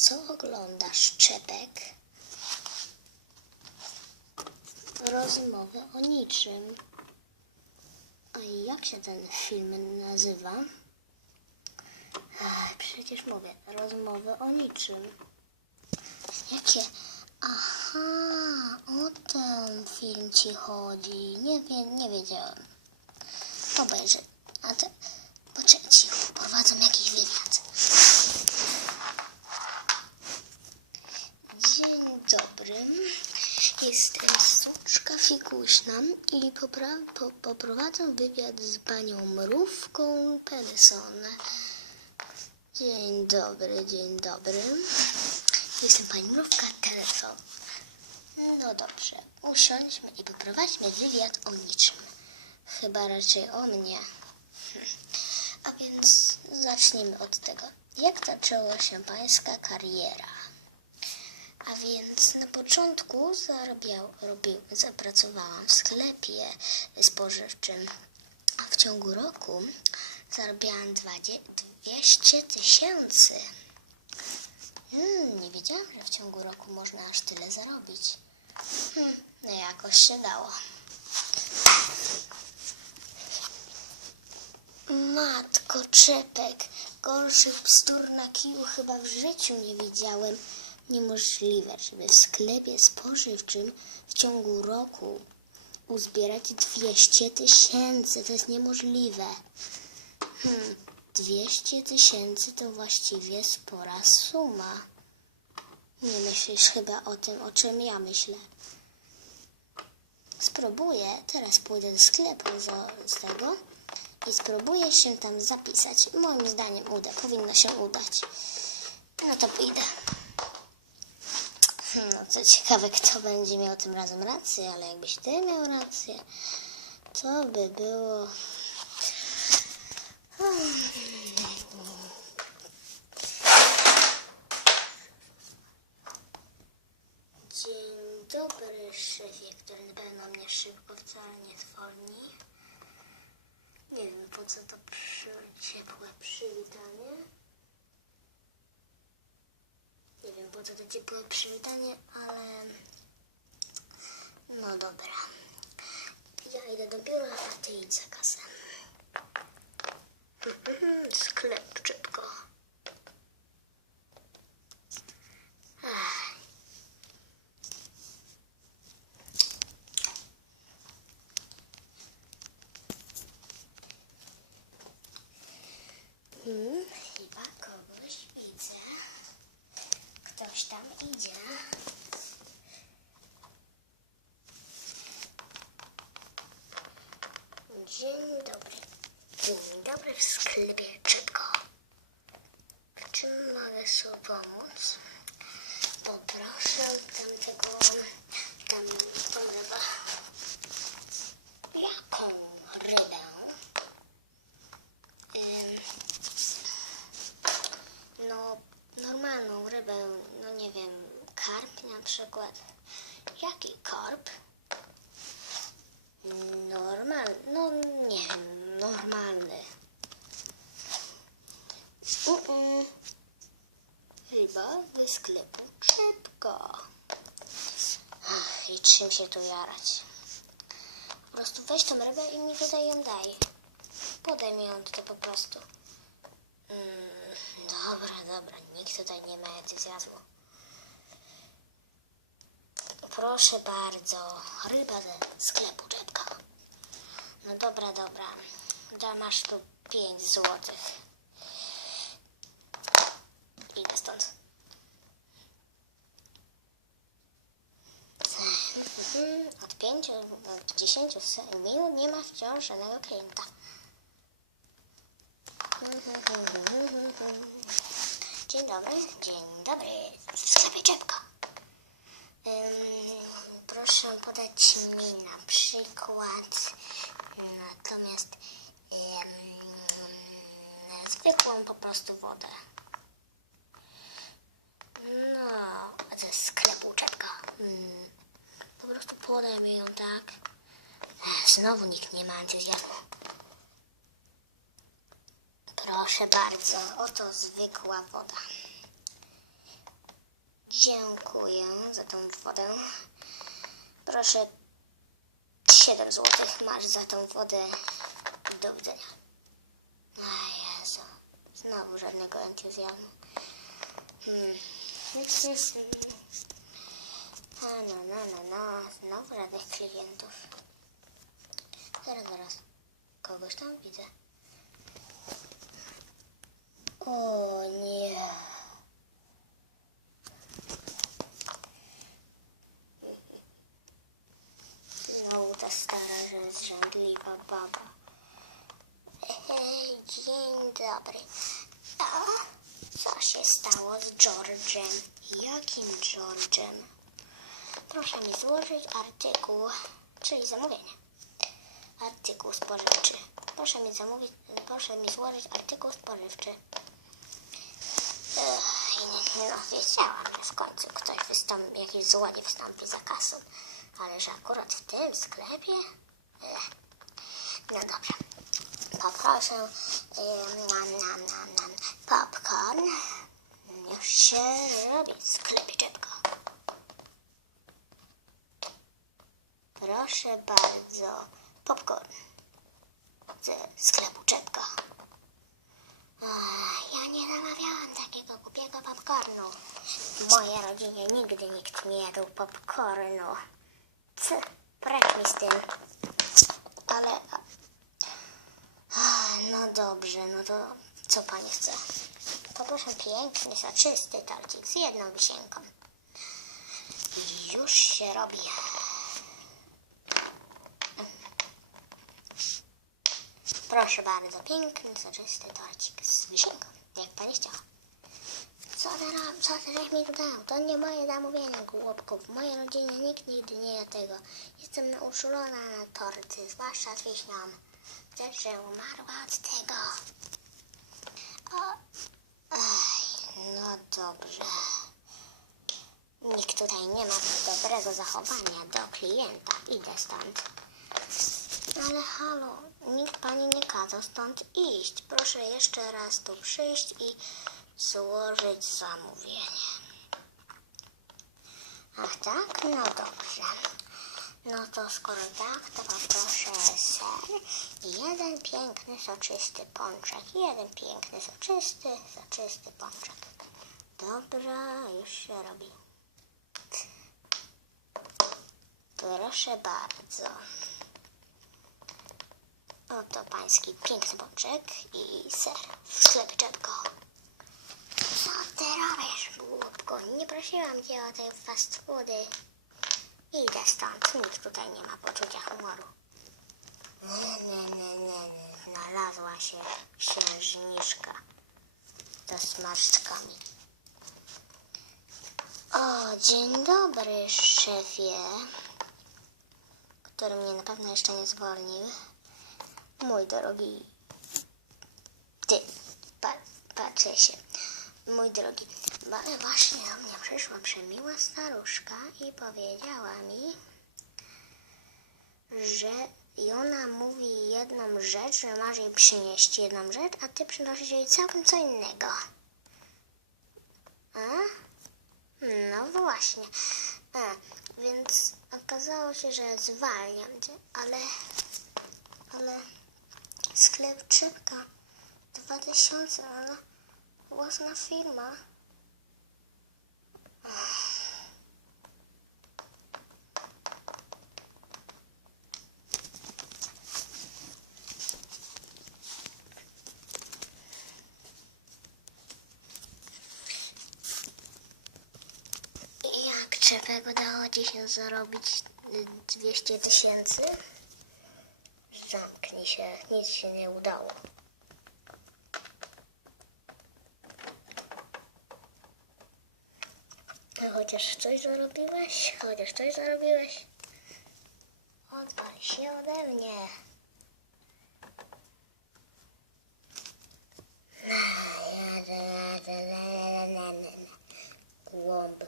Co oglądasz, Czepek? Rozmowę o niczym. A jak się ten film nazywa? Ach, przecież mówię, rozmowy o niczym. Jakie? Aha, o ten film ci chodzi. Nie, wie, nie wiedziałem. Obejrzę. A to, poczekaj, cicho, prowadzą jakiś wywiad. Dzień dobry. Jestem Fikuśna i popra- po- poprowadzę wywiad z panią Mrówką Penson. Dzień dobry, dzień dobry. Jestem pani Mrówka Telefon. No dobrze, usiądźmy i poprowadźmy wywiad o niczym. Chyba raczej o mnie. Hm. A więc zacznijmy od tego. Jak zaczęła się pańska kariera? Więc na początku zarabiał, robił, zapracowałam w sklepie spożywczym, a w ciągu roku zarabiałam 20 200 tysięcy. Hmm, nie wiedziałam, że w ciągu roku można aż tyle zarobić. Hmm, no jakoś się dało. Matko, czepek, gorszych bzdur na kiju chyba w życiu nie widziałem. Niemożliwe, żeby w sklepie spożywczym w ciągu roku uzbierać 200 tysięcy. To jest niemożliwe. Hmm, 200 tysięcy to właściwie spora suma. Nie myślisz chyba o tym, o czym ja myślę. Spróbuję, teraz pójdę do sklepu za, z tego i spróbuję się tam zapisać. Moim zdaniem uda, powinno się udać. No to pójdę. No co ciekawe, kto będzie miał tym razem rację, ale jakbyś ty miał rację, to by było... Dzień dobry, szefie, który na pewno mnie szybko wcale nie zwolni. Nie wiem, po co to przy, ciepłe przywitanie. Co to ciepłe przywitanie, ale... No dobra. Ja idę do biura, a ty idź za kasę. Sklep szybko. Ach. Hmm, chyba kogoś widzę. Ktoś tam idzie. Dzień dobry. Dzień dobry w sklepie Czepko. W czym mogę sobie pomóc? Poproszę tamtego, tam polewa. Jaką rybę? Ym, no, normalną rybę, no nie wiem, karp na przykład. Jaki karp? Normalny, no nie wiem, normalny. Mm-mm. Ze sklepu Czepka. Ach, I czym się tu jarać? Po prostu weź tą rybę i mi tutaj ją daj. Podaj mi ją tutaj po prostu. Mm, dobra, dobra, nikt tutaj nie ma entuzjazmu. Proszę bardzo, ryba ze sklepu Czepka. No dobra, dobra. Da masz tu 5 złotych. Idę stąd. Mhm, Od 5 do 10 minut nie ma wciąż żadnego klienta. Dzień dobry, dzień dobry. W sklepie Czepka. Proszę podać mi na przykład natomiast ym, zwykłą po prostu wodę. No, ze sklepu czepka. Prostu podaj mi ją tak. Ech, Znowu nikt nie ma entuzjazmu. Proszę bardzo, oto zwykła woda. Dziękuję za tą wodę. Proszę 7 złotych masz za tą wodę. Do widzenia. A Jezu, znowu żadnego entuzjazmu. Hmm. Nic nie... no, no, no, no, znowu żadnych klientów. Zaraz, zaraz. Kogoś tam widzę. O nie. Znowu ta stara, że zrzędliwa baba. Hej, dzień dobry. A co się stało z George'em? Jakim George'em? Proszę mi złożyć artykuł, czyli zamówienie. Artykuł spożywczy. Proszę mi zamówić, proszę mi złożyć artykuł spożywczy. Ech, i nie- no, wiedziałam, że w końcu ktoś wystąpi, jakiś złodziej wystąpi za kasą. Ale że akurat w tym sklepie? Ech. No dobrze. Poproszę nam, nam, nam, nam, popcorn. Już się robi sklepie czepka. Proszę bardzo, popcorn ze sklepu czepka. Ja nie zamawiałam takiego głupiego popcornu. W mojej rodzinie nigdy nikt nie jadł popcornu. Co? Precz mi z tym. Ale... No dobrze, no to co pani chce? Poproszę piękny, soczysty torcik z jedną wisienką. Już się robi. Proszę bardzo, piękny, soczysty torcik z wisienką, jak pani chciała. Co ty, rob- co ty żeś mi tu dał? To nie moje zamówienie, głupku. W mojej rodzinie nikt nigdy nie je tego. Jestem uczulona na torty, zwłaszcza z wiśnią. Chcesz, że umarła od tego? O, ej, no dobrze. Nikt tutaj nie ma dobrego zachowania do klienta. Idę stąd. Ale halo, nikt pani nie kazał stąd iść. Proszę jeszcze raz tu przyjść i złożyć zamówienie. Ach tak? No dobrze. No to skoro tak, to poproszę ser jeden piękny, soczysty pączek. Jeden piękny, soczysty, soczysty pączek. Dobra, już się robi. Proszę bardzo. Oto pański piękny pączek i ser w sklepie. Co ty robisz, głupku? Nie prosiłam cię o te fast foody. Idę stąd, nikt tutaj nie ma poczucia humoru. Nie, nie, nie, nie, nie. Znalazła się księżniczka ze smarczkami. O, dzień dobry, szefie, który mnie na pewno jeszcze nie zwolnił. Mój drogi, ty, pa, patrzę się. Mój drogi, ale właśnie do mnie przyszła przemiła staruszka i powiedziała mi, że i ona mówi jedną rzecz, że masz jej przynieść jedną rzecz, a ty przynosisz jej całkiem co innego. A? No właśnie. A, więc okazało się, że zwalniam cię, ale, ale sklep Czepka 2000, ale własna firma. Jak Czepek udało ci się zarobić y, 200 tysięcy? Zamknij się, nic się nie udało. A chociaż coś zarobiłeś? Chociaż coś zarobiłeś? Odwal się ode mnie. Głąb.